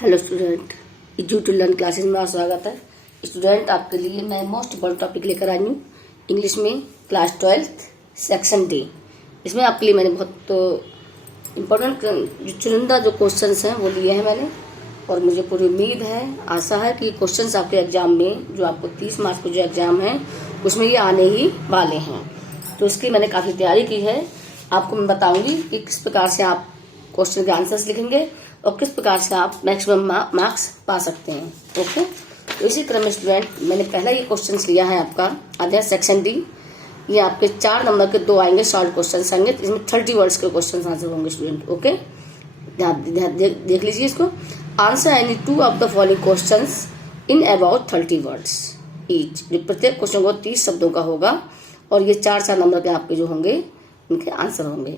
Hello student, easy to learn classes में आपका स्वागत है। स्टूडेंट, आपके लिए मैं मोस्ट इम्पोर्टेंट टॉपिक लेकर आई हूँ इंग्लिश में क्लास 12 सेक्शन डी। इसमें आपके लिए मैंने बहुत इम्पोर्टेंट जो चुनिंदा जो क्वेश्चंस हैं वो लिए हैं मैंने, और मुझे पूरी उम्मीद है, आशा है कि क्वेश्चंस आपके एग्जाम में जो आपको 30 मार्क्स को जो एग्जाम है उसमें ये आने ही वाले हैं। तो इसकी मैंने काफ़ी तैयारी की है। आपको मैं बताऊंगी कि किस प्रकार से आप क्वेश्चन के आंसर्स लिखेंगे और किस प्रकार से आप मैक्सिमम मार्क्स पा सकते हैं। ओके, तो इसी क्रम में स्टूडेंट मैंने पहला ये क्वेश्चन लिया है आपका अध्याय सेक्शन डी। ये आपके 4 नंबर के 2 आएंगे शॉर्ट क्वेश्चन आएंगे, इसमें 30 वर्ड्स के क्वेश्चन आंसर होंगे स्टूडेंट। ओके, देख लीजिए इसको। Answer any 2 of the following question in about 30 words each. जो प्रत्येक क्वेश्चन को 30 शब्दों का होगा और ये 4 नंबर के आपके जो होंगे इनके आंसर होंगे।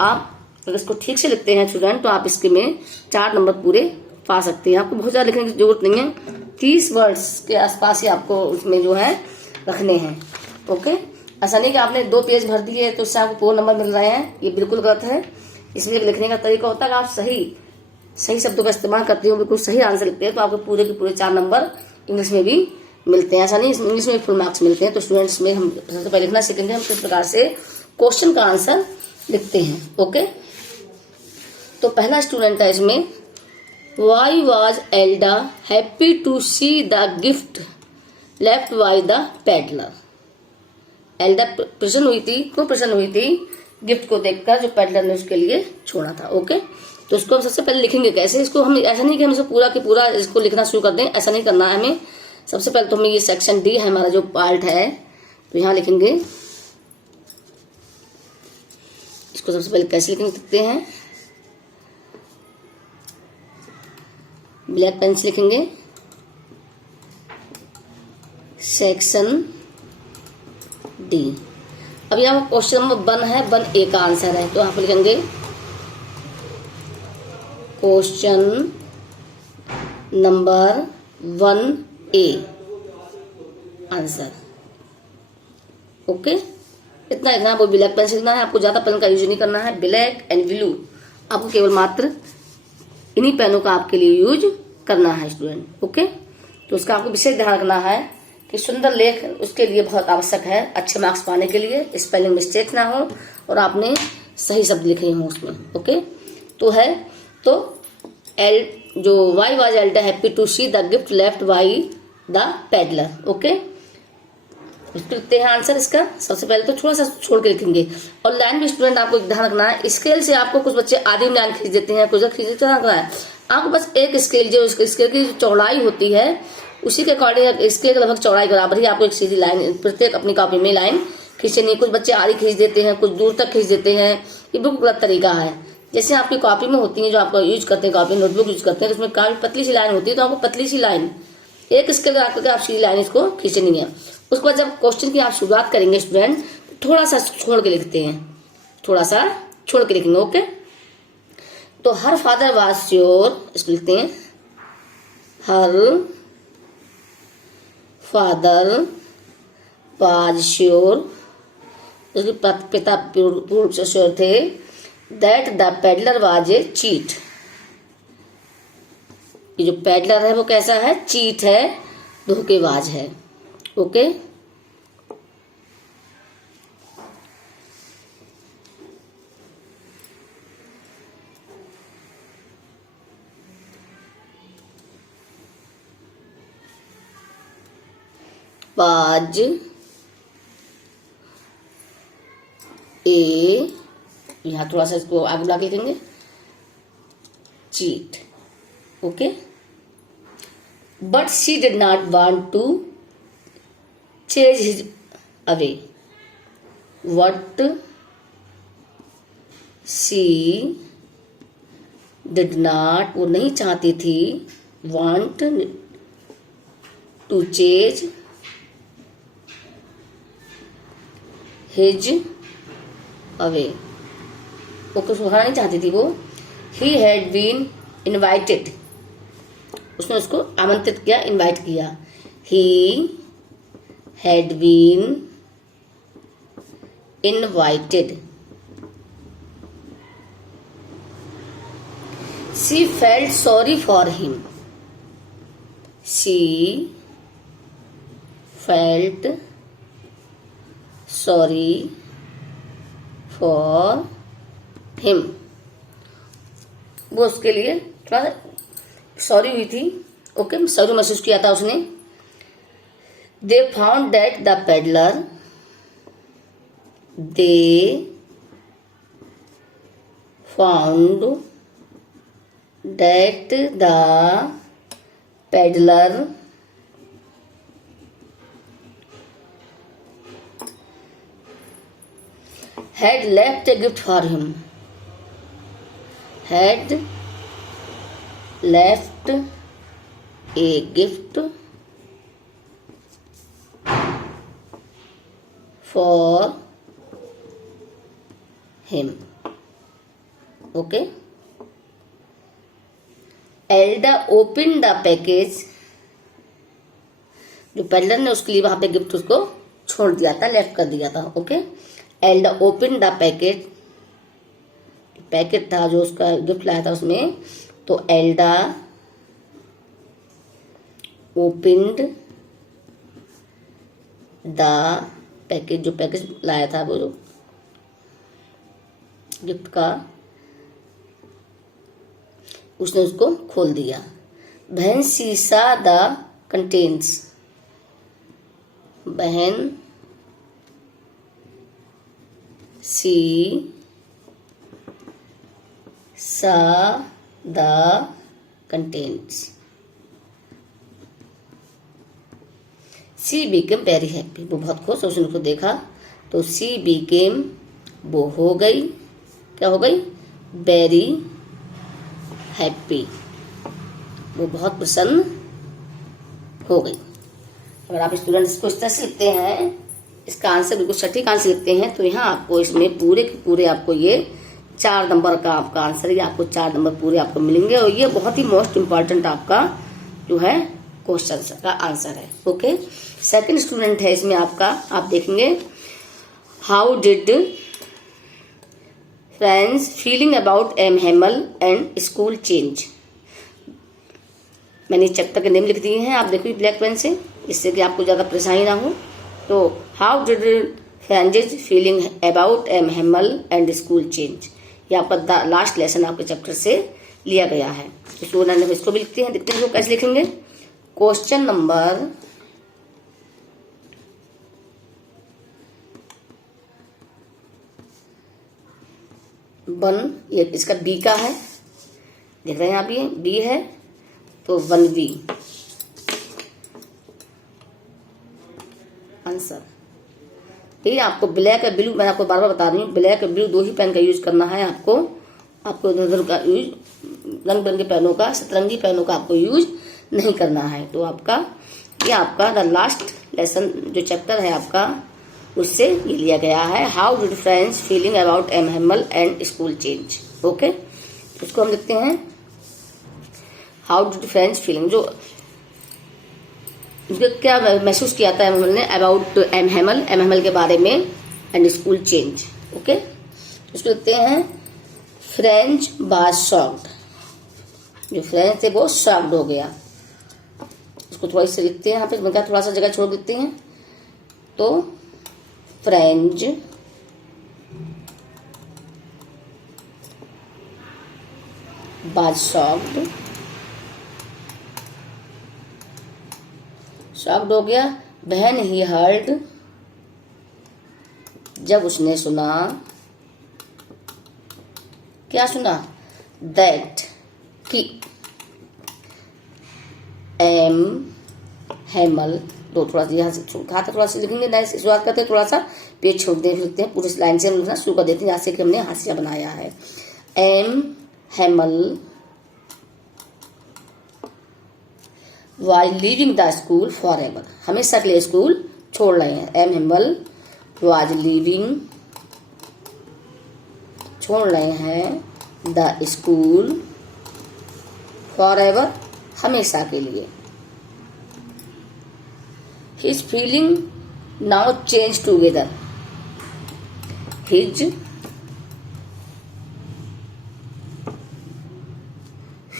आप अगर इसको ठीक से लिखते हैं स्टूडेंट तो आप इसके में 4 नंबर पूरे पा सकते हैं। आपको बहुत ज़्यादा लिखने की जरूरत नहीं है, 30 वर्ड्स के आसपास ही आपको उसमें जो है रखने हैं। ओके, ऐसा नहीं कि आपने 2 पेज भर दिए तो उससे आपको पूरे नंबर मिल रहे हैं, ये बिल्कुल गलत है। इसमें लिखने का तरीका होता है कि आप सही शब्दों का इस्तेमाल करते हो, बिल्कुल सही आंसर लिखते हैं तो आपको पूरे के पूरे 4 नंबर इंग्लिश में भी मिलते हैं। ऐसा नहीं इंग्लिश में फुल मार्क्स मिलते हैं। तो स्टूडेंट्स में हम सबसे पहले लिखना सीखेंगे हम किस प्रकार से क्वेश्चन का आंसर लिखते हैं। ओके, तो पहला स्टूडेंट है इसमें, why was Elda happy to see the gift left by the peddler. Elda प्रसन्न हुई थी, क्यों प्रसन्न हुई थी? गिफ्ट को देखकर जो पेडलर ने उसके लिए छोड़ा था। ओके, तो इसको हम सबसे पहले लिखेंगे कैसे। इसको हम ऐसा नहीं कि हम इसको पूरा के पूरा इसको लिखना शुरू कर दें, ऐसा नहीं करना है हमें। सबसे पहले तो हमें ये सेक्शन डी है हमारा जो पार्ट है, तो यहाँ लिखेंगे। इसको सबसे पहले कैसे लिखेंगे देखते हैं। ब्लैक पेन से लिखेंगे सेक्शन डी। अब यहाँ क्वेश्चन नंबर 1 है, 1A का आंसर है, तो यहाँ पर लिखेंगे question number 1A answer. Okay, इतना लिखना, वो ब्लैक पेन से लिखना है, आपको ज्यादा पेन का यूज नहीं करना है। ब्लैक एंड ब्लू आपको केवल मात्र इन्हीं पेनों का आपके लिए यूज करना है स्टूडेंट। ओके, तो उसका आपको विशेष ध्यान रखना है कि सुंदर लेख उसके लिए बहुत आवश्यक है अच्छे मार्क्स पाने के लिए। स्पेलिंग मिस्टेक ना हो और आपने सही शब्द लिखे हों उसमें। ओके, तो है तो जो why was Elda happy to see the gift left by the peddler. Okay, लिखते हैं आंसर इसका। सबसे पहले तो थोड़ा सा छोड़ के लिखेंगे, और लाइन भी स्टूडेंट आपको ध्यान रखना है। स्केल से आपको कुछ बच्चे आधी लाइन खींच देते हैं, कुछ खींच देते हैं। आपको बस एक स्केल जो स्केल की चौड़ाई होती है उसी के अकॉर्डिंग स्केल लगभग चौड़ाई बराबर ही आपको एक सीधी लाइन प्रत्येक अपनी कॉपी में लाइन खींचनी। कुछ बच्चे आधी खींच देते हैं, कुछ दूर तक खींच देते हैं, ये बिल्कुल गलत तरीका है। जैसे आपकी कॉपी में होती है, जो आपको यूज करते हैं कॉपी नोटबुक यूज करते हैं, तो उसमें काफी पतली सी लाइन होती है, तो आपको पतली सी लाइन एक स्केल आपको आप सीधी लाइन इसको खींचनी है। उसके बाद जब क्वेश्चन की आप शुरुआत करेंगे स्टूडेंट, थोड़ा सा छोड़ के लिखते हैं, थोड़ा सा छोड़ के लिखेंगे। ओके, तो हर फादर वाज श्योर, इसको लिखते हैं हर फादर वाज श्योर, पिता पूर्ण से श्योर थे, that the peddler was a cheat. ये जो पेडलर है वो कैसा है? चीट है, धोखेबाज है। ओके, वाज ए, यहाँ थोड़ा सा इसको आगे बढ़ा के लिखेंगे cheat. Okay, but she did not want to chase his away. What she did not, वो नहीं चाहती थी, want to chase his away. Okay, उसको हराना नहीं चाहती थी वो। ही हैड बीन इनवाइटेड, उसने उसको आमंत्रित किया, इनवाइट किया। He had been invited she felt sorry for him, she felt sorry for him, वो उसके लिए थोड़ा सॉरी हुई थी, ओके, सॉरी महसूस किया था उसने। They found that the peddler, they found that the peddler had left a gift for him, had left a gift for him, okay. Elda opened the package, जो पेडलर ने उसके लिए वहां पे गिफ्ट उसको छोड़ दिया था, लेफ्ट कर दिया था, okay. Elda open the packet, packet था जो उसका गिफ्ट लाया था उसमें, तो एल्डा ओपन्ड द पैकेट, जो पैकेज लाया था वो जो गिफ्ट का, उसने उसको खोल दिया। बहन शी सा द कंटेंट्स, बहन सी सा the contents, C became very happy, वो बहुत खुश, उसने उसको देखा, तो सी बिकेम, वो हो गई, क्या हो गई, वेरी हैप्पी, वो बहुत प्रसन्न हो गई। अगर आप स्टूडेंट्स को इस तरह से लिखते हैं, इसका आंसर बिल्कुल सटीक आंसर लिखते हैं, तो यहाँ आपको इसमें पूरे के पूरे आपको ये 4 नंबर का आपका आंसर, ये आपको 4 नंबर पूरे आपको मिलेंगे, और ये बहुत ही मोस्ट इम्पॉर्टेंट आपका जो है क्वेश्चन का आंसर है, ओके। सेकंड स्टूडेंट है इसमें आपका, आप देखेंगे, how did friends feeling about M Hamel and school change. मैंने चैप्टर के नेम लिख दिए हैं, आप देखिए ब्लैक पेन से, इससे कि आपको ज़्यादा परेशानी ना हो। तो how did friends feeling about M Hamel and school change, ये आपका लास्ट लेसन आपके चैप्टर से लिया गया है। तो स्टूडेंट इसको भी लिखते हैं, देखते हैं इसको कैसे लिखेंगे। क्वेश्चन नंबर 1, ये इसका बी का है, देख रहे हैं आप, ये बी है, तो 1B आंसर। ठीक है, आपको ब्लैक और ब्लू, मैं आपको बार बार बता रही हूँ, ब्लैक और ब्लू 2 ही पेन का यूज करना है आपको इधर उधर का यूज, रंग बिरंगे पेनों का, सतरंगी पेनों का आपको यूज नहीं करना है। तो आपका ये आपका द लास्ट लेसन जो चैप्टर है आपका, उससे ये लिया गया है, how did friends feeling about M Hamel and school change, okay. इसको हम लिखते हैं, हाउ डिड फ्रेंड्स फीलिंग, जो क्या महसूस किया था एम हेमल ने अबाउट एम हेमल के बारे में, एंड स्कूल चेंज, ओके। इसको लिखते हैं, फ्रेंच वाज शॉक्ड, जो फ्रेंच थे वो शॉक्ड हो गया। इसको थोड़ा इससे लिखते हैं, यहाँ पे मतलब थोड़ा सा जगह छोड़ देते हैं, तो फ्रेंच वाज शॉक्ड, शॉक्ड हो गया। बहन ही हर्ड, जब उसने सुना, क्या सुना, दैट कि एम हेमल, दो थोड़ा सा यहाँ से उठा थोड़ा सा लिखेंगे, नहीं शुरुआत करते हैं, थोड़ा सा पेज छोड़ दे लिखते हैं, पूरे लाइन से हम लिखना शुरू कर देते हैं, यहाँ से कि हमने हाशिया बनाया है। M Hamel was leaving the school forever, हमेशा के लिए स्कूल छोड़ रहे हैं। एम हेमल वाज लीविंग, छोड़ रहे हैं, द स्कूल फॉर एवर, हमेशा के लिए। His feeling now change together, his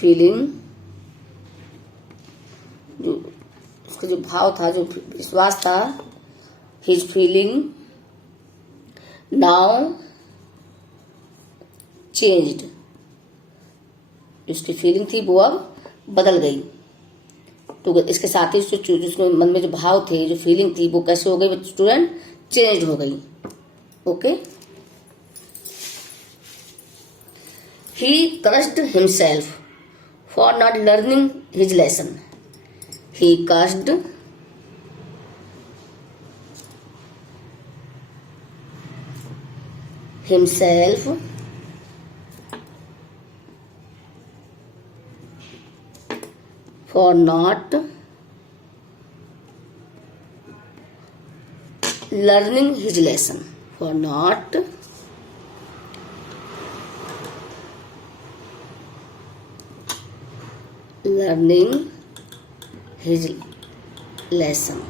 feeling, जो उसका जो भाव था, जो विश्वास था, हिज फीलिंग नाउ चेंज्ड, उसकी फीलिंग थी वो अब बदल गई। तो इसके साथ ही जिसके मन में जो भाव थे, जो फीलिंग थी, वो कैसे हो गई स्टूडेंट, चेंज हो गई। Okay, he crossed himself for not learning his lesson, he crossed himself for not learning his lesson, for not learning his lesson.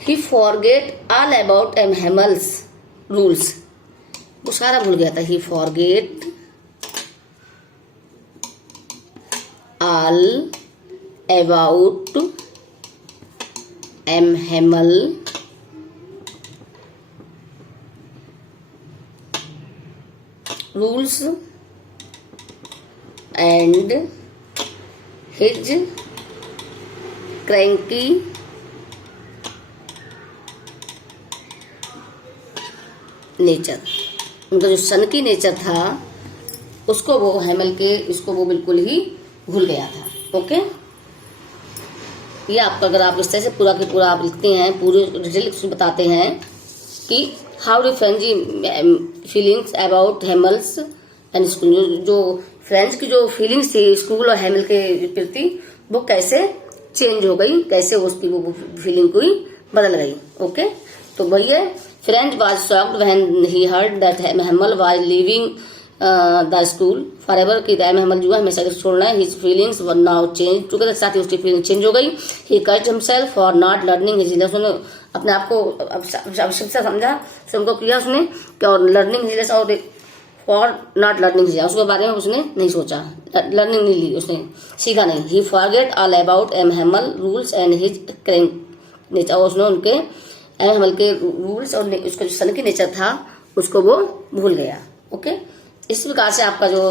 He forget all about Hamill's rules, वो सारा भूल गया था। He forget all about Hamil rules and his cranky nature, उनका जो सन की nature था उसको वो हैमल के इसको वो बिल्कुल ही भूल गया था। ओके, ये आपका अगर आप इस तरह से पूरा के पूरा आप लिखते हैं, पूरे डिटेल बताते हैं कि how do French feelings about Hummels and school, जो फ्रेंच की जो फीलिंग्स थी स्कूल और हैमल के प्रति वो कैसे चेंज हो गई, कैसे उसकी वो फीलिंग कोई बदल गई। ओके, तो भैया Franz was shocked when he heard that Hamel was leaving the school forever, कि हैमल जो है हमेशा छोड़ना है। His feelings were now change together, साथ ही उसकी फीलिंग चेंज हो गई। He cursed himself for not learning his lesson, अपने आप को आवश्यकता समझा, उनको किया उसने कि और लर्निंग हिज लेसन और फॉर नॉट लर्निंग हिज, उसके बारे में उसने नहीं सोचा, लर्निंग नहीं ली, उसने सीखा नहीं। He forget all about Hamel rules and his nature, और उसने उनके हैमल के रूल्स और उसका जो सन की नेचर था उसको वो भूल गया। ओके, इस प्रकार से आपका जो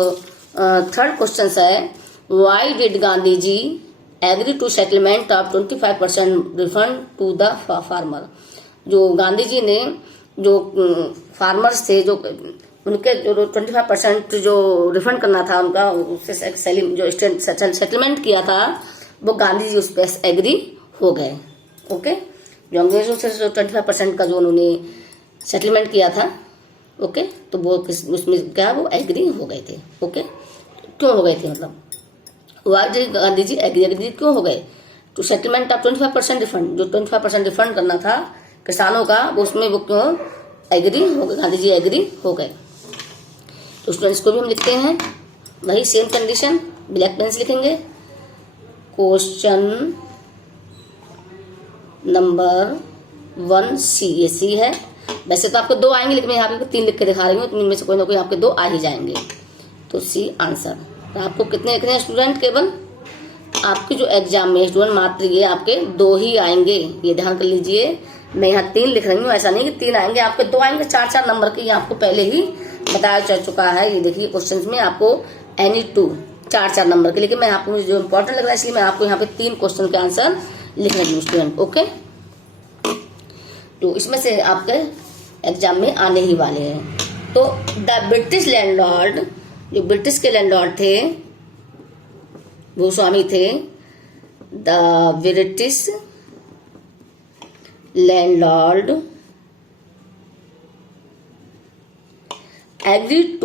थर्ड क्वेश्चन है, why did Gandhi ji agree to settlement of 25% refund to the farmer, जो गांधी जी ने जो फार्मर्स थे जो उनके जो 25% जो रिफंड करना था उनका, उससे जो सेटलमेंट किया था वो गांधी जी उस पर एग्री हो गए। ओके, जो अंग्रेजों से जो 25% का जो उन्होंने सेटलमेंट किया था, ओके, तो वो उसमें क्या वो एग्री हो गए थे। ओके, क्यों हो गए थे, मतलब वाई गांधी जी एग्री क्यों हो गए टू सेटलमेंट ऑफ 25% रिफंड, जो 25% रिफंड करना था किसानों का, वो उसमें वो क्यों एग्री हो गए, गांधी जी एग्री हो गए। तो स्टूडेंट्स को भी हम लिखते हैं वही सेम कंडीशन, ब्लैक पेन से लिखेंगे। क्वेश्चन नंबर 1C, ये सी है। वैसे तो आपको 2 आएंगे, लेकिन मैं यहाँ पे 3 लिख के दिखा रही हूँ, तो इनमें से कोई ना कोई आपके 2 आ ही जाएंगे। तो सी आंसर। तो आपको कितने लिखने हैं स्टूडेंट, केवल आपके जो एग्जाम में स्टूडेंट मात्र ये आपके 2 ही आएंगे, ये ध्यान कर लीजिए। मैं यहाँ 3 लिख रही हूँ, ऐसा नहीं कि 3 आएंगे, आपके 2 आएंगे 4-4 नंबर के, ये आपको पहले ही बताया चल चुका है। ये देखिए क्वेश्चन में आपको एनी 2 4-4 नंबर के, लेकिन मैं आपको जो इम्पोर्टेंट लग रहा है इसलिए मैं आपको यहाँ पे 3 क्वेश्चन के आंसर लिख रही हूँ स्टूडेंट। ओके, तो इसमें से आपके एग्जाम में आने ही वाले हैं। तो द ब्रिटिश लैंडलॉर्ड, जो ब्रिटिश के लैंडलॉर्ड थे, भूस्वामी थे, the British landlord agreed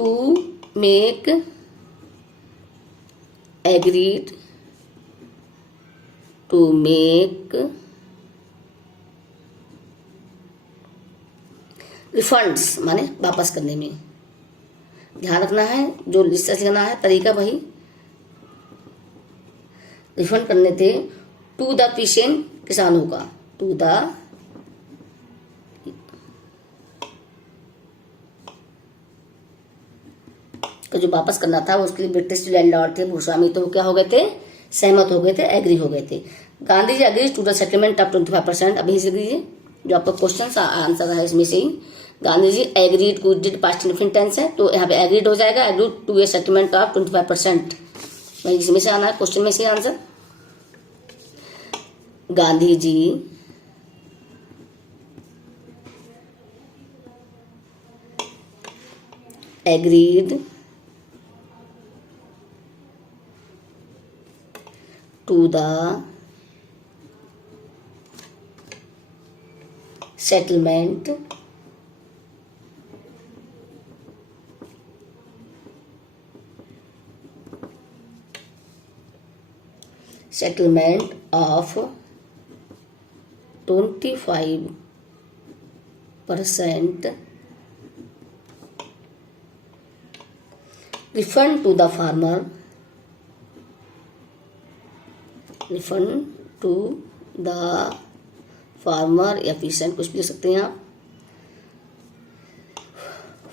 to make refunds, माने वापस करने में ध्यान रखना है, जो रिसर्च करना है तरीका वही रिफंड करने थे टू द पीसेंट, किसानों का, टू द तो जो वापस करना था उसके लिए ब्रिटिश जो लैंडलॉर्ड थे भूस्वामी, तो वो क्या हो गए थे, सहमत हो गए थे, एग्री हो गए थे। Gandhi ji agree to the settlement of 25%। अभी से लीजिए जो आपका क्वेश्चन आंसर है इसमें से ही, गांधी जी एग्रीड को डिड पास्ट इंडेफिनिट टेंस है तो यहाँ पे एग्रीड हो जाएगा, agreed to a settlement of 25%। वही इसमें से आना है क्वेश्चन में से answer. Gandhi ji agreed to the settlement of 25% refund to the farmer, farmer या पीसेंट कुछ भी लिख सकते हैं आप,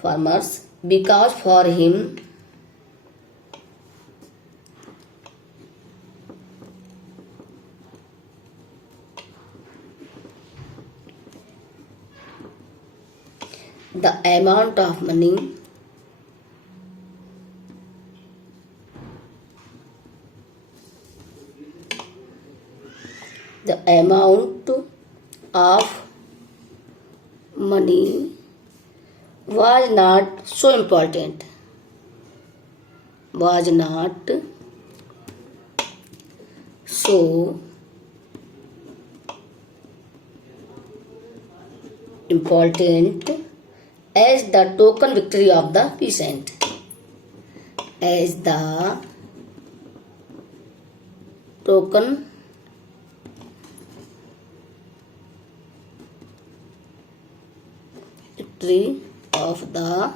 farmers, because for him the amount of money of money was not so important, as the token victory of the peasant, of the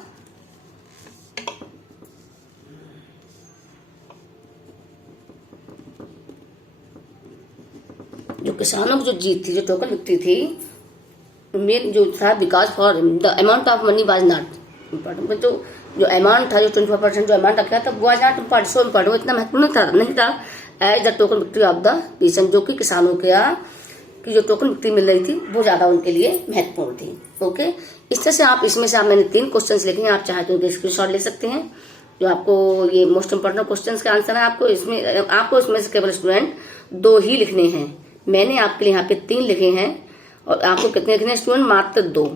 जो किसानों की जो जीत थी, जो टोकन विक्ट्री थी, मेन जो था because for the amount of money was not important, तो जो अमाउंट था, जो 25% जो अमाउंट रखा था, was not important, so important, वो इतना महत्वपूर्ण नहीं था as the token victory of the peasant, जो कि किसानों की जो टोकन विक्ट्री मिल रही थी वो ज्यादा उनके लिए महत्वपूर्ण थी। ओके, इस तरह से आप इसमें से मैंने 3 क्वेश्चंस लिखे हैं, आप चाहे तो स्क्रीनशॉट ले सकते हैं, जो आपको ये मोस्ट इंपोर्टेंट क्वेश्चंस का आंसर है। आपको इसमें से केवल स्टूडेंट 2 ही लिखने हैं, मैंने आपके लिए यहाँ पे 3 लिखे हैं, और आपको कितने लिखने हैं स्टूडेंट, मात्र 2,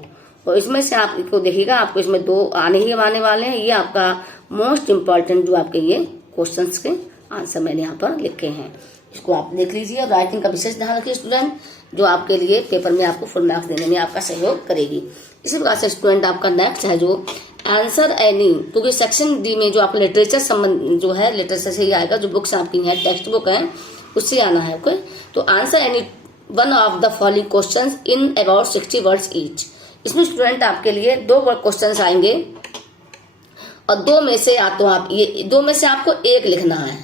और इसमें से आपको देखिएगा आपको इसमें 2 आने वाले हैं। ये आपका मोस्ट इम्पोर्टेंट जो आपके ये क्वेश्चंस के आंसर मैंने यहाँ पर लिखे हैं, इसको आप देख लीजिए। और राइटिंग का विशेष ध्यान रखिए स्टूडेंट, जो आपके लिए पेपर में आपको फुल मार्क्स देने में आपका सहयोग करेगी। इसी प्रकार से स्टूडेंट आपका नेक्स्ट है जो आंसर एनी, क्योंकि सेक्शन डी में जो आपका लिटरेचर संबंध जो है लिटरेचर से ही आएगा, जो बुक्स आपकी हैं टेक्स्ट बुक है उससे आना है। ओके, तो answer any one of the following questions in about 60 words each. इसमें स्टूडेंट आपके लिए 2 क्वेश्चंस आएंगे, और 2 में से या तो आप ये 2 में से आपको 1 लिखना है,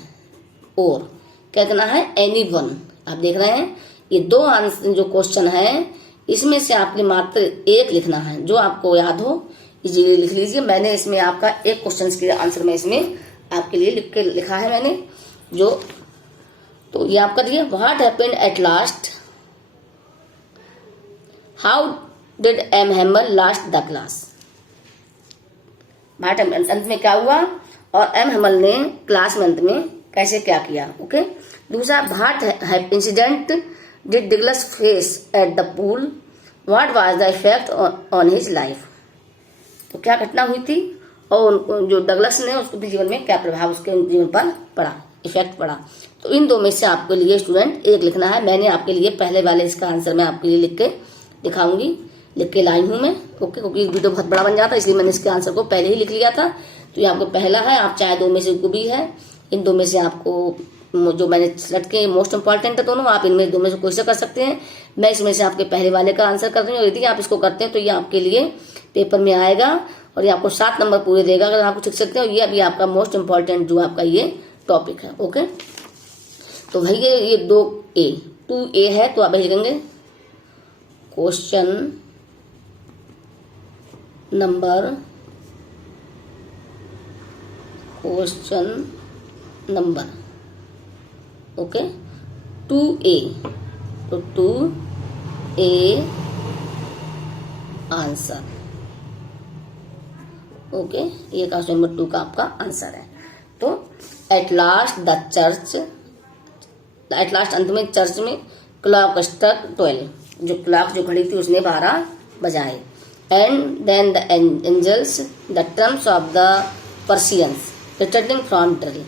और क्या करना है, एनी वन। आप देख रहे हैं ये 2 आंसर जो क्वेश्चन है, इसमें से आपने मात्र 1 लिखना है, जो आपको याद हो इजीली लिख लीजिए। मैंने इसमें आपका 1 क्वेश्चन के आंसर में इसमें आपके लिए लिखा है मैंने, जो तो ये आपका दिया, what happened at last, how did M Hamel last the class, अंत में क्या हुआ, और एम हैमर ने क्लास में अंत में कैसे क्या किया। ओके, दूसरा, what incident did Douglas face at the pool, what was the effect on his life, तो क्या घटना हुई थी और जो डगलस ने उसके जीवन में क्या प्रभाव उसके जीवन पर पड़ा, इफेक्ट पड़ा। तो इन 2 में से आपके लिए स्टूडेंट 1 लिखना है। मैंने आपके लिए पहले वाले इसका आंसर मैं आपके लिए लिख के दिखाऊंगी, लिख के लाई हूं मैं। ओके, क्योंकि वीडियो बहुत बड़ा बन जाता है, इसलिए मैंने इसके आंसर को पहले ही लिख लिया था। तो ये आपको पहला है, आप चाहे 2 में से कोई भी है, इन 2 में से आपको जो मैंने सेलेक्ट किए मोस्ट इंपॉर्टेंट है दोनों, आप इनमें 2 में से कोई से कर सकते हैं। मैं इसमें से आपके पहले वाले का आंसर कर रही हूँ, यदि आप इसको करते हैं तो ये आपके लिए पेपर में आएगा, और ये आपको 7 नंबर पूरे देगा अगर आप सीख सकते हो। ये अभी आपका मोस्ट इंपॉर्टेंट जो आपका ये टॉपिक है। ओके, तो भाई ये 2A है, तो आप लिखेंगे question number question number, okay 2A, तो 2A आंसर, ओके ये क्वेश्चन नंबर 2 का आपका आंसर है। तो एट लास्ट अंत में चर्च में क्लॉक स्ट्रक 12, जो क्लॉक जो घड़ी थी उसने 12 बजाए। And then the angels the trumps of the Persians returning from drill,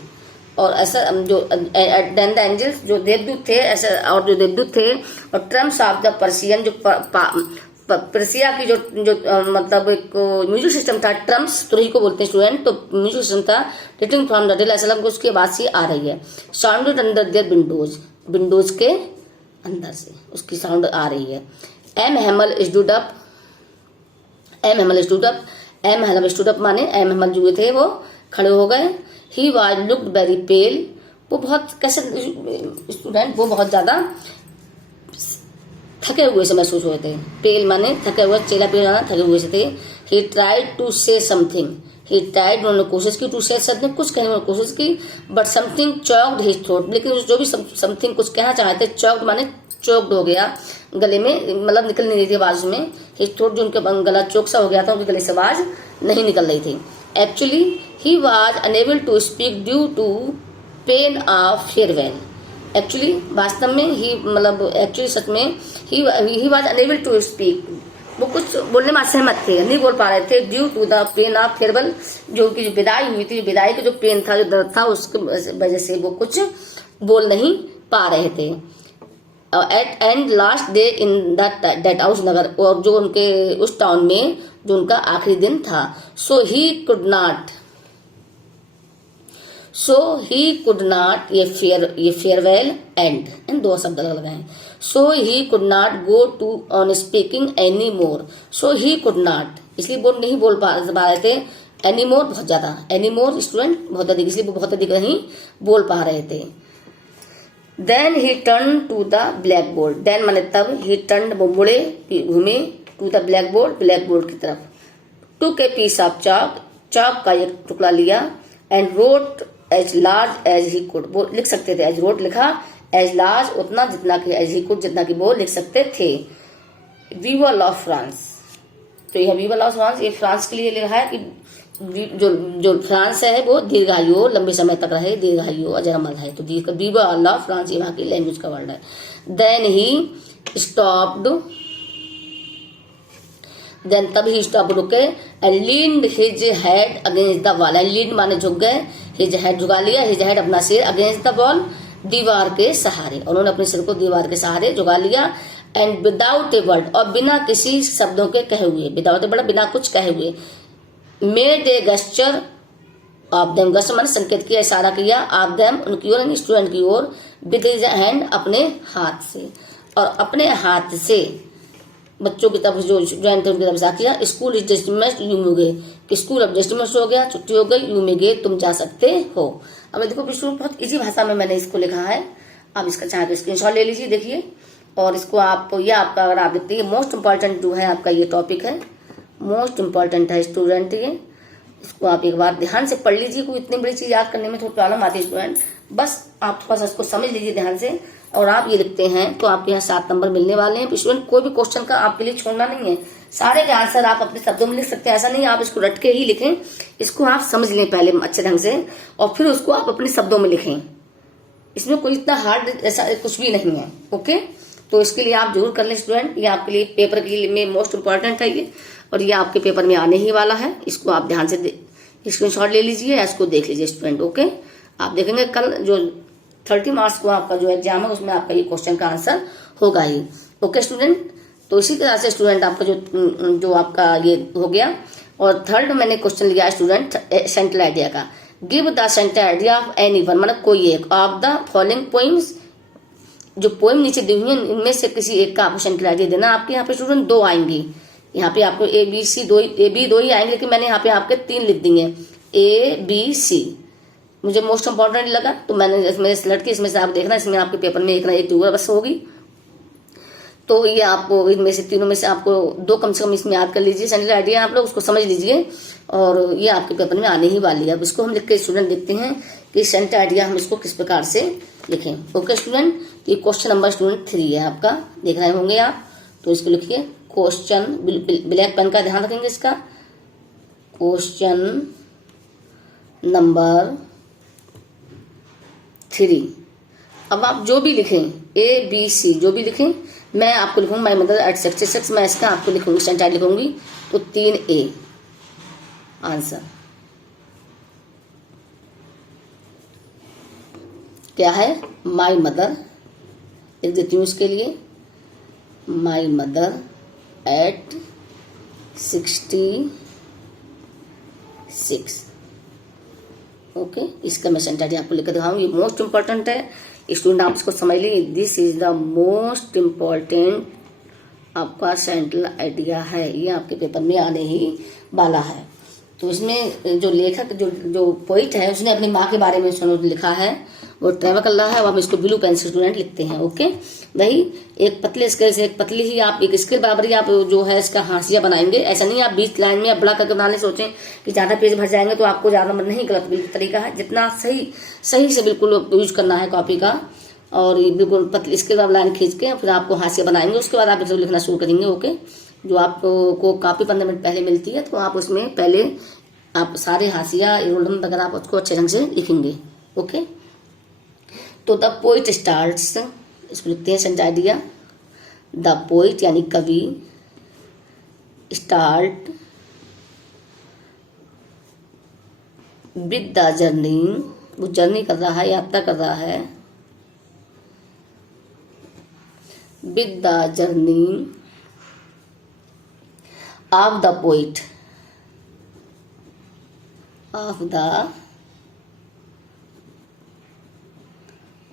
और ऐसा जो देन द एंजल्स जो देवदूत थे, ऐसा और जो देवदूत थे, और ट्रम्प्स ऑफ द पर्सियन जो पर्सिया की जो मतलब एक म्यूजिक सिस्टम था, ट्रम्प्स तुरही को बोलते हैं स्टूडेंट, तो म्यूजिक सिस्टम था रिटर्निंग फ्रॉम द ड्रिल, ऐसा लगता है उसकी आवाज से आ रही है। साउंडेड अंडर देयर विंडोज के अंदर से उसकी साउंड आ रही है। एम हेमल स्टूड अप, माने एम हेमल जो थे वो खड़े हो गए। ही वाज लुक्ड वेरी पेल, वो बहुत कैसे स्टूडेंट, वो बहुत ज्यादा थके हुए से महसूस हुए थे। पेल माने थके हुए, चेला पेल जाना थके हुए से थे। He tried to say something, he tried उन्होंने कोशिश की, टू से शब्द ने कुछ कहने की कोशिश की, but something choked his throat, लेकिन जो भी समथिंग कुछ कहना चाहते, चॉक्ड माने चोक्ड हो गया गले में, मतलब निकल नहीं रही थी आवाज में। हिज थ्रोट जो उनके गला चोक सा हो गया था, उनके गले से आवाज नहीं निकल रही थी। Actually he was unable to speak due to pain of farewell, actually वास्तव में ही मतलब एक्चुअली सच में he was unable to speak, वो कुछ बोलने में असहमत थे, नहीं बोल पा रहे थे, due to the pain of farewell, जो कि जो विदाई हुई थी, विदाई का जो पेन था, जो दर्द था, उसकी वजह से वो कुछ बोल नहीं पा रहे थे। At end last day in that house नगर, और जो उनके उस टाउन में जो उनका आखिरी दिन था। सो ही कुड नॉट ये फेयरवेल एंड इन दो शब्द अलग लगाए। So he could not go to on speaking any more, so he could not इसलिए वो नहीं बोल पा रहे थे, एनी मोर बहुत ज्यादा, एनी मोर स्टूडेंट बहुत अधिक, इसलिए वो बहुत अधिक नहीं बोल पा रहे थे। Then he turn to the blackboard, then माने तब, ही टर्न वो मुड़े घूमे, टू द ब्लैक बोर्ड की तरफ। Took a piece of chalk का एक टुकड़ा लिया, and wrote as large as he could, वो लिख सकते थे, एज रोट लिखा, एज लार्ज उतना जितना कि, एज ही कुड जितना कि वो लिख सकते थे। वीवा ऑफ फ्रांस, तो यह वीवा ऑफ फ्रांस ये फ्रांस के लिए लिखा है कि जो फ्रांस है वो दीर्घायु लंबे समय तक रहे, दीर्घायु अजर अमर है, तो वीवा ऑफ फ्रांस ये वहां की लैंग्वेज का वर्ड है। देन ही स्टॉप्ड, देन तब ही स्टॉप रुके, and leaned his head against the wall, and leaned माने झुक गए, हिज हेड झुका लिया, हिज हेड अपना सिर, अगेंस्ट द वॉल दीवार के सहारे, उन्होंने अपने सिर को दीवार के सहारे झुका लिया। एंड विदाउट ए वर्ड, और बिना किसी शब्दों के कहे हुए, विदाउट ए वर्ड बिना कुछ कहे हुए, made a gesture of them, gesture माने संकेत किया, इशारा किया, ऑफ देम उनकी ओर, स्टूडेंट की ओर, विद हिज हैंड अपने हाथ से, और अपने हाथ से बच्चों की तरफ जो स्टूडेंट थे उनकी तरफ से किया। School is dismissed you may go, school अब डिसमिस्ड हो गया, छुट्टी हो गई, यू मे गो तुम जा सकते हो। अब देखो बिल्कुल बहुत इजी भाषा में मैंने इसको लिखा है, आप इसका चाहे तो स्क्रीनशॉट ले लीजिए, देखिए, और इसको आप ये आपका अगर आप देखते हैं मोस्ट इम्पॉर्टेंट जो है आपका ये टॉपिक है, मोस्ट इम्पॉर्टेंट है स्टूडेंट, ये इसको आप एक बार ध्यान से पढ़ लीजिए। कोई इतनी बड़ी चीज याद करने में थोड़ी प्रॉब्लम आती है स्टूडेंट, बस आप थोड़ा सा इसको समझ लीजिए ध्यान से, और आप ये लिखते हैं तो आपके यहाँ 7 नंबर मिलने वाले हैं। स्टूडेंट कोई भी क्वेश्चन का आपके लिए छोड़ना नहीं है, सारे के आंसर आप अपने शब्दों में लिख सकते हैं, ऐसा नहीं आप इसको रट के ही लिखें, इसको आप समझ लें पहले अच्छे ढंग से, और फिर उसको आप अपने शब्दों में लिखें, इसमें कोई इतना हार्ड ऐसा कुछ भी नहीं है। ओके, तो इसके लिए आप जरूर कर लें स्टूडेंट, ये आपके लिए पेपर के लिए मोस्ट इम्पॉर्टेंट है ये, और ये आपके पेपर में आने ही वाला है, इसको आप ध्यान से स्क्रीनशॉट ले लीजिए, इसको देख लीजिए स्टूडेंट। ओके, आप देखेंगे कल जो 30 मार्क्स को आपका जो एग्जाम है उसमें आपका ये क्वेश्चन का आंसर होगा ही। ओके स्टूडेंट, तो इसी तरह से स्टूडेंट आपका जो आपका ये हो गया। और थर्ड मैंने क्वेश्चन लिया स्टूडेंट सेंट्रल आइडिया का, give the central idea of any one, मतलब कोई एक, ऑफ द फॉलोइंग पोइम्स, जो पोइम नीचे दी हुई है इनमें से किसी एक का आपको सेंट्रल आइडिया देना। आपके यहाँ पे स्टूडेंट 2 आएंगी, यहाँ पे आपको ए बी सी 2 ही आएंगे, लेकिन मैंने यहाँ पे आपके 3 लिख दिए, ए बी सी, मुझे मोस्ट इंपॉर्टेंट लगा तो मैंने इसमें सेलेक्ट किया, इसमें से आप देखना, इसमें आपके पेपर में एक ना एक बस होगी। तो ये आपको इनमें से तीनों में से आपको दो कम से कम इसमें याद कर लीजिए। सेंटेंस आइडिया आप लोग उसको समझ लीजिए और ये आपके पेपर में आने ही वाली है। अब इसको हम लिख के स्टूडेंट देखते हैं कि सेंटेंस आइडिया हम इसको किस प्रकार से लिखें। ओके स्टूडेंट, ये क्वेश्चन नंबर स्टूडेंट 3 है आपका, देख रहे होंगे आप। तो इसको लिखिए क्वेश्चन, ब्लैक पेन का ध्यान रखेंगे इसका। Question number 3। अब आप जो भी लिखें ABC जो भी लिखें, मैं आपको लिखूंगी माई मदर एट 66, मैं इसका आपको लिखूंगी सेंटेंस लिखूंगी। तो 3A आंसर क्या है, माई मदर। लिख देती हूँ इसके लिए, माई मदर एट 66। ओके, इसका मैं सेंटेंस आपको लिख कर दिखाऊंगी। ये मोस्ट इंपॉर्टेंट है स्टूडेंट, आप इसको समझ लीजिए। This is the most important आपका सेंट्रल आइडिया है, ये आपके पेपर में आने ही वाला है। तो इसमें जो लेखक जो पोइट है उसने अपनी माँ के बारे में लिखा है, वो ट्रैवल कर रहा है। अब हम इसको ब्लू पेन से स्टूडेंट लिखते हैं। ओके, वही एक पतले स्केल से एक पतली ही आप एक स्केल बराबर ही आप जो है इसका हाशिया बनाएंगे। ऐसा नहीं आप 20 लाइन में आप बड़ा करके बनाने सोचें कि ज्यादा पेज भर जाएंगे तो आपको ज्यादा नंबर नहीं, गलत बिल्कुल तरीका है। जितना सही से बिल्कुल यूज करना है कॉपी का, और ये बिल्कुल पतली स्केल बराबर लाइन खींच के फिर आपको हाशिया बनाएंगे। उसके बाद आप लिखना शुरू करेंगे। ओके, जो आपको कॉपी 15 मिनट पहले मिलती है तो आप उसमें पहले आप सारे हाशिया रोल नंबर वगैरह आप उसको अच्छे ढंग से लिखेंगे। ओके, तो द पोइट स्टार्ट्स, इसको लिखते हैं सेंटेंस आइडिया। द पोइट यानी कवि, स्टार्ट विद द जर्नी, वो जर्नी कर रहा है, यात्रा कर रहा है। With the journey of the poet, of the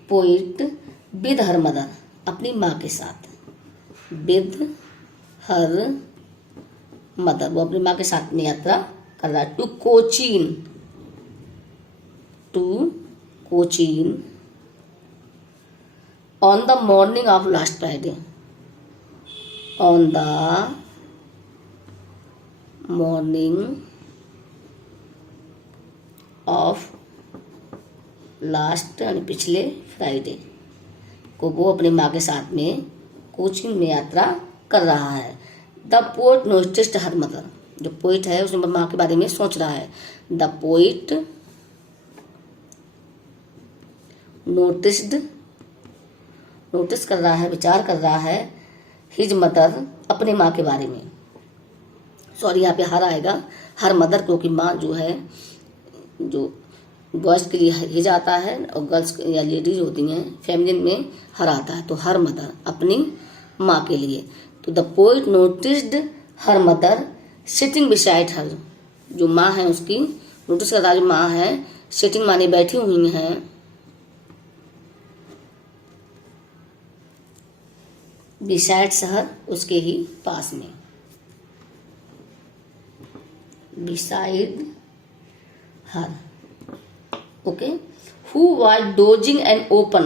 poet with her mother, अपनी माँ के साथ। विद हर मदर, वो अपनी माँ के साथ में यात्रा कर रहा है। To Cochin on the morning of last Friday, on the morning of last यानी पिछले फ्राइडे को वो अपनी माँ के साथ में कोचिंग में यात्रा कर रहा है। The poet noticed her mother, जो पोइट है उसने माँ के बारे में सोच रहा है। द पोइट नोटिस कर रहा है, विचार कर रहा है। हिज मदर, अपने माँ के बारे में। सॉरी, यहाँ पे हर आएगा, हर मदर, क्योंकि माँ जो है, जो बॉयज के लिए हिज आता है और गर्ल्स या लेडीज होती हैं फेमिनिन में हर आता है। तो हर मदर, अपनी माँ के लिए। तो the poet noticed her mother sitting beside her, जो माँ है उसकी नोटिस कर रहा है, जो माँ है सिटिंग माने बैठी हुई हैं, बिसाइड हर, उसके ही पास में। Beside her. Okay, who was dosing and open,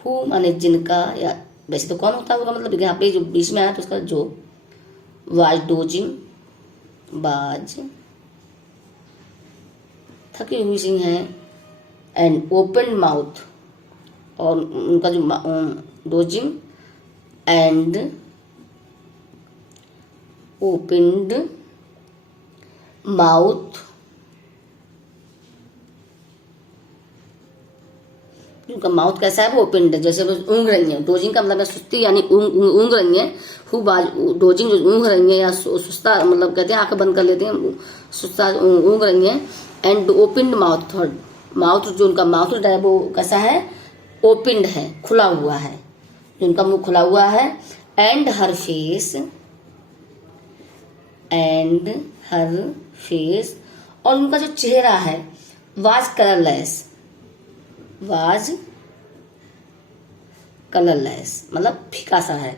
who माने जिनका, या वैसे तो कौन होता होगा, मतलब यहाँ पे जो बीच में आया तो उसका जो। वाज डोजिंग, बाज थकी हुई सी हैं, एंड ओपन माउथ, और उनका जो डोजिंग एंड ओपनड माउथ, उनका माउथ कैसा है, वो ओपन है, जैसे वो ऊँग रही है। डोजिंग का मतलब है सुस्ती, यानी ऊँग रही है। हु बाज डोजिंग, जो ऊँग रही है या सुस्ता, मतलब कहते हैं आंखें बंद कर लेते हैं, सुस्ता ऊँग रही है। And open mouth, third mouth, जो उनका माउथ है वो कैसा है, ओपनड है, खुला हुआ है, जो उनका मुंह खुला हुआ है। एंड हर फेस, और उनका जो चेहरा है, वाज कलरलेस, मतलब फीका सा है।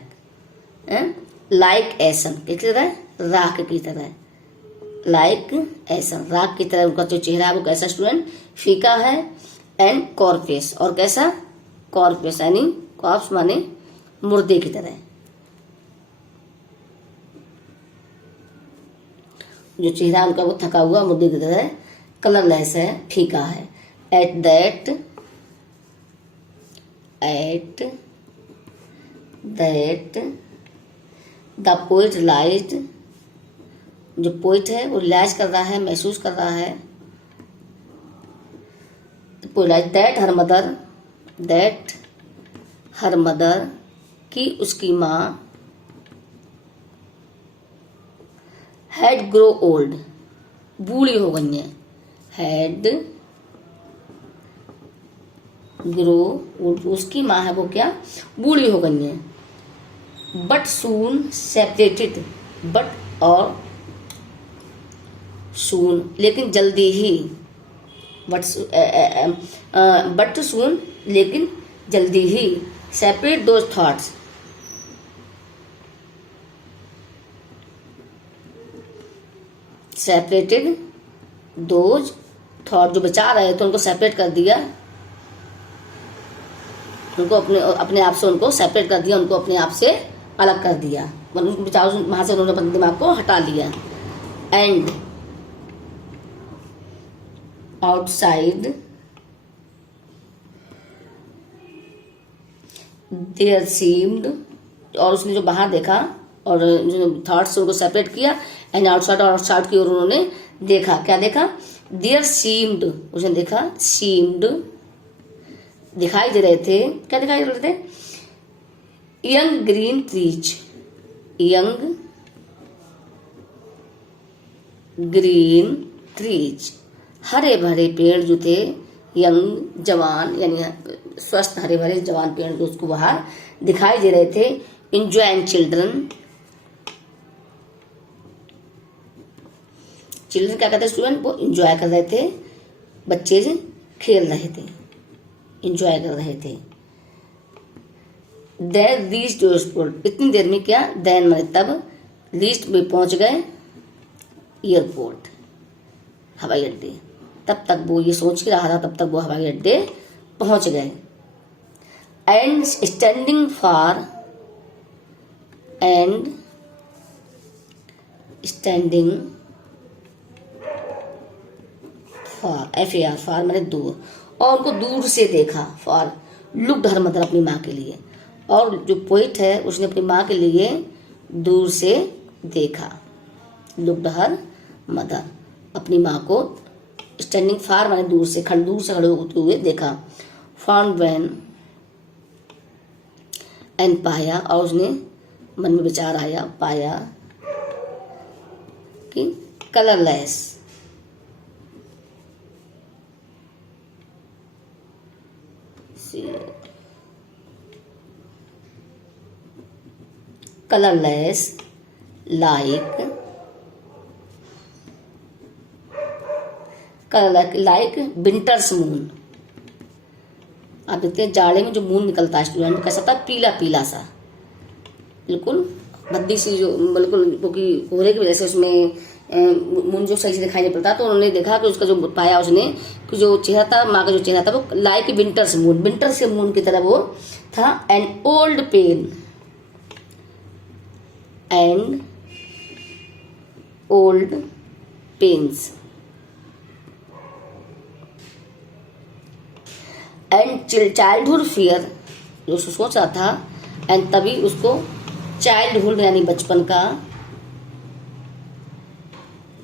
लाइक एसन, किस तरह, राख की तरह। लाइक एसन, राख की तरह उनका जो चेहरा है वो कैसा स्टूडेंट, फीका है। एंड कॉर्पेस, और कैसा, कॉर्पेस यानी कॉर्प्स माने मुर्दे की तरह। जो चेहरा उनका वो थका हुआ मुर्दे की तरह, कलरलेस है, फीका है। At that the poet lies, जो पोइट है वो रियलाइज कर रहा है, महसूस कर रहा है। दैट हर मदर की उसकी माँ हैड ग्रो ओल्ड, बूढ़ी हो गई है। हैड ग्रो, उसकी माँ है वो क्या, बूढ़ी हो गई है। बट सून सेपरेटेड, बट और सून लेकिन जल्दी ही, बट सून लेकिन जल्दी ही, separate those thoughts, separated those thought, जो विचार रहे थे उनको सेपरेट कर दिया, उनको अपने आप से उनको सेपरेट कर दिया, उनको अपने आप से अलग कर दिया, मतलब विचारों वहां से उन्होंने अपने दिमाग को हटा लिया। एंड आउटसाइड देयर सीम्ड, और उसने जो बाहर देखा और थॉट से उनको सेपरेट किया। एंड आउटसाइड की ओर उन्होंने देखा, क्या देखा, देयर सीम्ड, उसने देखा, सीम्ड दिखाई दे रहे थे, क्या दिखाई दे रहे थे, young green trees, young green trees, हरे भरे पेड़ जो थे, यंग जवान यानी स्वस्थ हरे भरे जवान पेड़ जो उसको बाहर दिखाई दे रहे थे। एंजॉयिंग चिल्ड्रन, चिल्ड्रन क्या कहते हैं स्टूडेंट, वो एंजॉय कर रहे थे, बच्चे खेल रहे थे, एंजॉय कर रहे थे। देन रीच्ड एयरपोर्ट, इतनी देर में क्या, देन मैंने तब, रीच्ड में पहुंच गए, एयरपोर्ट हवाई अड्डे, तब तक वो ये सोच ही रहा था, तब तक वो हवाई अड्डे पहुंच गए। And standing for FAR for मैंने दूर, और उनको दूर से देखा, फॉर लुक्ड हर मदर, अपनी माँ के लिए, और जो पोइट है उसने अपनी माँ के लिए दूर से देखा, लुक्ड हर मदर, अपनी माँ को स्टैंडिंग फार मैंने दूर से खड़े होते हुए देखा। फाउंड वैन एंड पाया, और उसने मन में विचार आया, पाया कि कलरलेस, लाइक विंटर्स मून। आप देखते हैं जाड़े में जो मून निकलता है स्टूडेंट, कैसा था, पीला पीला सा, बिल्कुल भद्दी सी, जो बिल्कुल, क्योंकि कोहरे की वजह से उसमें मून जो सही से दिखाई नहीं पड़ता, तो उन्होंने देखा कि उसका जो पाया उसने कि जो चेहरा था, माँ का जो चेहरा था वो लाइक विंटर्स मून, विंटर से मून की तरह वो था। And old pains and childhood fear, जो सोच रहा था, एंड तभी उसको चाइल्डहुड यानी बचपन का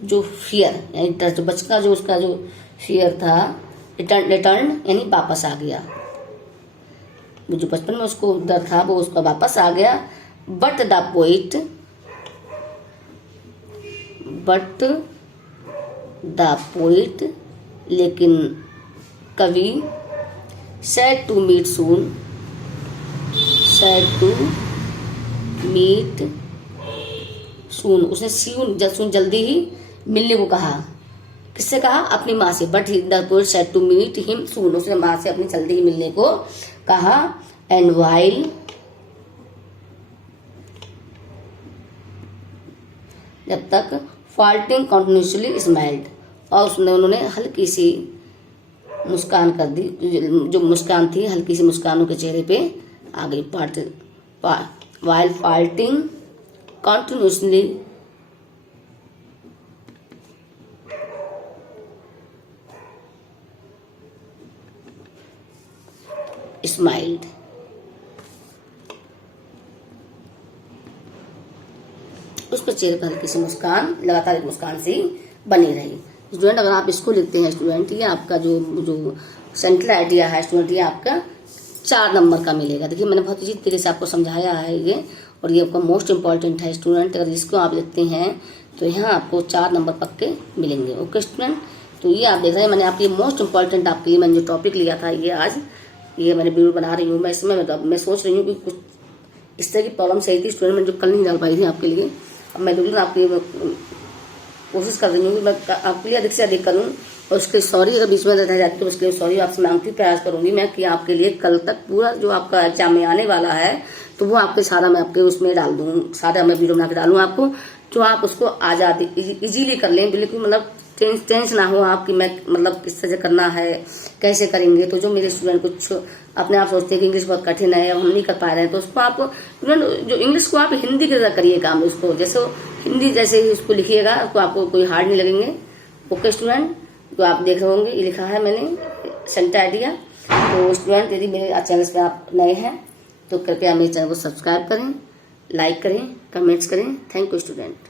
जो फियर यानी जो बचपन का जो उसका जो फियर था, रिटर्न यानी वापस आ गया, वो जो बचपन में उसको डर था वो उसका वापस आ गया। बट द पोइट लेकिन कवि, सैड टू मीट सून, उसने सून जल्दी ही मिलने को कहा, किससे कहा, अपनी माँ से। But the poet said to meet him soon, उसने माँ से अपनी जल्दी ही मिलने को कहा। एंड वाइल, जब तक, फॉल्टिंग कॉन्टिन्यूसली स्माइल्ड, और उन्होंने हल्की सी मुस्कान कर दी, जो मुस्कान थी हल्की सी मुस्कान उनके चेहरे पे आ गई, while fighting continuously smiled. उसके चेहरे पर हल्की सी मुस्कान, लगातार एक मुस्कान सी बनी रही। स्टूडेंट अगर आप इसको लिखते हैं स्टूडेंट, ये आपका जो जो सेंट्रल आइडिया है स्टूडेंट, ये आपका 4 नंबर का मिलेगा। देखिए मैंने बहुत अच्छी तरीके से आपको समझाया है ये, और ये आपका मोस्ट इंपॉर्टेंट है स्टूडेंट। अगर इसको आप लिखते हैं तो यहाँ आपको 4 नंबर पक्के मिलेंगे। ओके स्टूडेंट, तो ये आप देख रहे हैं मैंने आपके मोस्ट इंपॉर्टेंट आपके लिए मैंने जो टॉपिक लिया था ये आज ये मैंने वीडियो बना रही हूँ। मैं इसमें मैं सोच रही हूँ कि कुछ इस तरह की प्रॉब्लम सही थी स्टूडेंट, मैंने जो कल नहीं डाल पाई थी आपके लिए, अब मैं बिल्कुल आपकी कोशिश कर रही हूँ कि मैं आपके लिए अधिक से अधिक करूँ। और उसके सॉरी अगर बीच में रह जाती तो उसके लिए सॉरी आपसे मांगती, प्रयास करूंगी मैं कि आपके लिए कल तक पूरा जो आपका एग्जाम में आने वाला है तो वो आपके सारा मैं आपके उसमें डाल दूँ, सारा मैं वीडियो बना के डालूँ आपको, जो आप उसको आजादी इजीली कर लें, बिल्कुल मतलब टेंशन ना हो आप कि मैं मतलब किस तरह से करना है, कैसे करेंगे। तो जो मेरे स्टूडेंट कुछ अपने आप सोचते हैं कि इंग्लिश बहुत कठिन है, हम नहीं कर पा रहे हैं, तो उसको आप जो इंग्लिश को आप हिंदी की तरह करिए काम, उसको जैसे हिंदी जैसे ही उसको लिखिएगा तो आपको कोई हार्ड नहीं लगेंगे। ओके स्टूडेंट, तो आप देख रहे होंगे ये लिखा है मैंने सेंटर आइडिया। तो स्टूडेंट यदि मेरे चैनल पे आप नए हैं तो कृपया मेरे चैनल को सब्सक्राइब करें, लाइक करें, कमेंट्स करें। Thank you student.